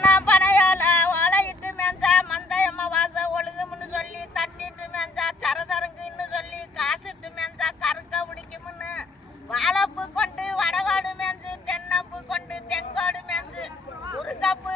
பனையால ஓலையிட்டு மேஞ்சா மந்தையம்மா வாச ஒழுகும்னு சொல்லி தட்டிட்டு மேஞ்சா சரதரங்குன்னு சொல்லி காசுட்டு மேஞ்சா கருக்க பிடிக்கும்னு வாழைப்பு கொண்டு வடகாடு மேஞ்சு தென்னப்பு கொண்டு தெங்கோடு மேஞ்சு உருகப்பு